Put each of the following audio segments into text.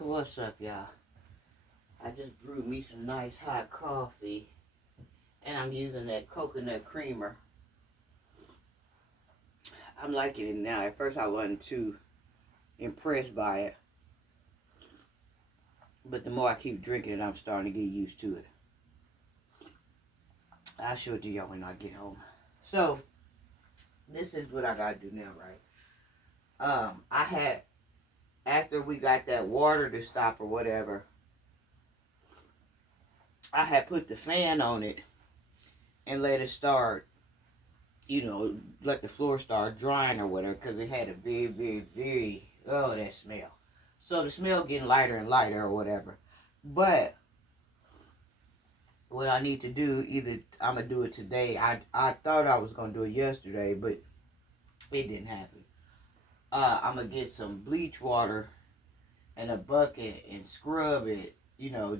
What's up, y'all? I just brewed me some nice hot coffee, and I'm using that coconut creamer. I'm liking it now. At first, I wasn't too impressed by it, but the more I keep drinking it, I'm starting to get used to it. I'll show it to y'all when I get home. So, this is what I gotta do now, right? I had, after we got that water to stop or whatever, I had put the fan on it and let it start, let the floor start drying or whatever, because it had a very, very, very, oh, that smell. So the smell getting lighter and lighter or whatever. But what I need to do, either I'm going to do it today. I thought I was going to do it yesterday, but it didn't happen. I'm going to get some bleach water and a bucket and scrub it,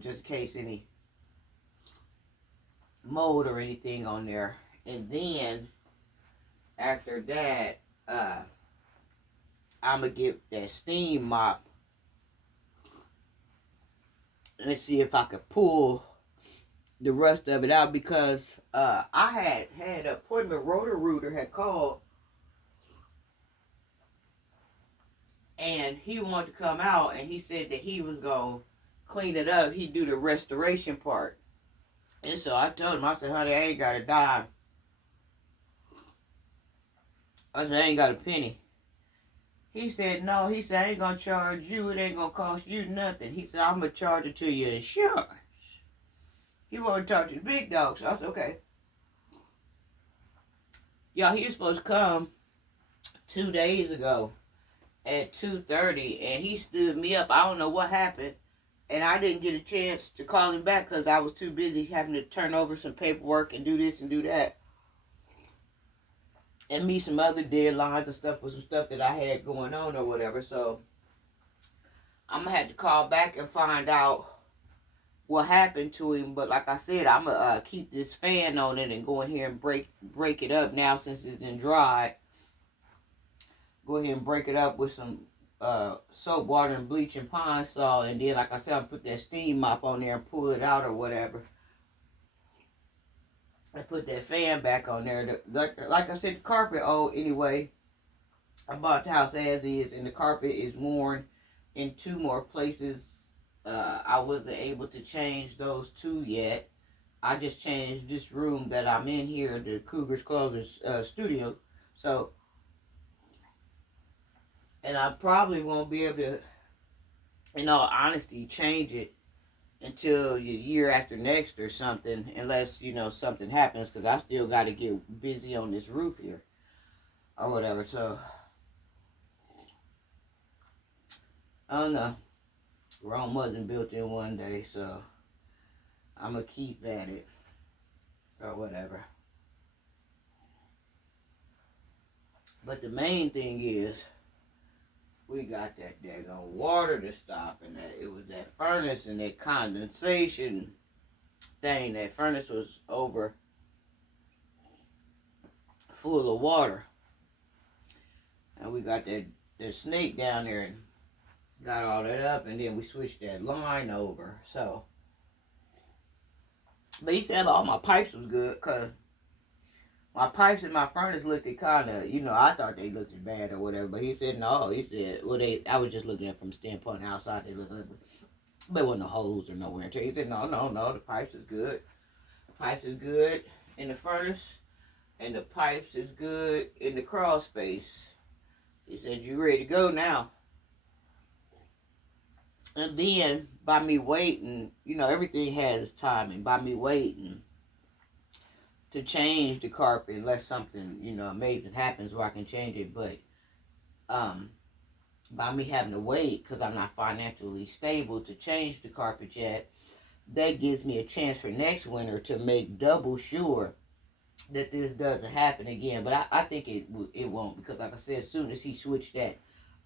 just in case any mold or anything on there. And then after that, I'm going to get that steam mop and let's see if I could pull the rest of it out, because I had an appointment. Roto-Rooter had called and he wanted to come out, and he said that he was going to clean it up. He'd do the restoration part. And so I told him, I said, honey, I ain't got a dime. I said, I ain't got a penny. He said, no. He said, I ain't going to charge you. It ain't going to cost you nothing. He said, I'm going to charge it to your insurance. He wanted to talk to the big dog. So I said, okay. Y'all, he was supposed to come 2 days ago at 2:30, and he stood me up. I don't know what happened, and I didn't get a chance to call him back because I was too busy having to turn over some paperwork and do this and do that, and meet some other deadlines and stuff for some stuff that I had going on or whatever. So I'm gonna have to call back and find out what happened to him. But like I said, I'm gonna keep this fan on it and go in here and break it up now since it's been dried. Go ahead and break it up with some soap water and bleach and pine salt, and then like I said, I'll put that steam mop on there and pull it out or whatever. I put that fan back on there. Like I said, the carpet old anyway. I bought the house as is, and the carpet is worn in 2 more places. I wasn't able to change those 2 yet. I just changed this room that I'm in here, the Cougar's Closet studio. So, and I probably won't be able to, in all honesty, change it until the year after next or something, unless, something happens, because I still got to get busy on this roof here or whatever. So, I don't know. Rome wasn't built in one day, so I'm going to keep at it or whatever. But the main thing is, we got that daggone water to stop, and that it was that furnace and that condensation thing. That furnace was over full of water, and we got that snake down there and got all that up, and then we switched that line over. So, but he said all my pipes was good, because my pipes in my furnace looked kind of, I thought they looked bad or whatever. But he said, no. He said, well, I was just looking at it from a standpoint outside. They look ugly. But there wasn't no holes or nowhere in there. He said, no. The pipes is good. The pipes is good in the furnace. And the pipes is good in the crawl space. He said, you ready to go now? And then, by me waiting, everything has timing. By me waiting to change the carpet, unless something, amazing happens where I can change it. But by me having to wait, because I'm not financially stable to change the carpet yet, that gives me a chance for next winter to make double sure that this doesn't happen again. But I think it won't, because like I said, as soon as he switched that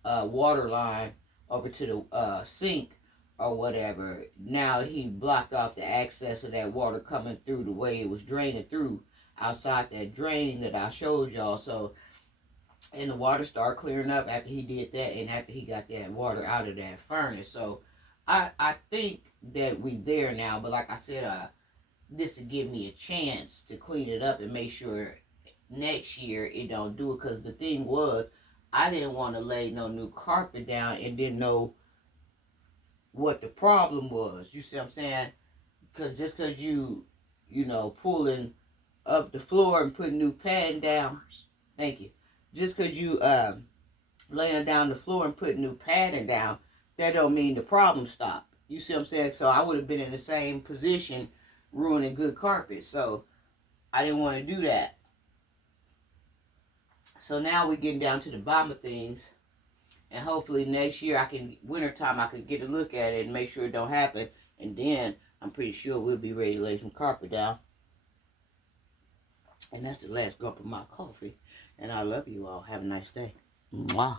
water line over to the sink or whatever, now he blocked off the access of that water coming through the way it was draining through outside that drain that I showed y'all. So, and the water started clearing up after he did that, and after he got that water out of that furnace. So I think that we there now, but like I said, this would give me a chance to clean it up and make sure next year it don't do it. Because the thing was, I didn't want to lay no new carpet down and didn't know what the problem was. You see what I'm saying? Because just because you know, pulling up the floor and putting new padding down, thank you. Just because you laying down the floor and putting new padding down, that don't mean the problem stopped. You see what I'm saying? So I would have been in the same position ruining good carpet. So I didn't want to do that. So now we're getting down to the bottom of things. And hopefully next year wintertime, I can get a look at it and make sure it don't happen. And then I'm pretty sure we'll be ready to lay some carpet down. And that's the last gulp of my coffee. And I love you all. Have a nice day. Mwah.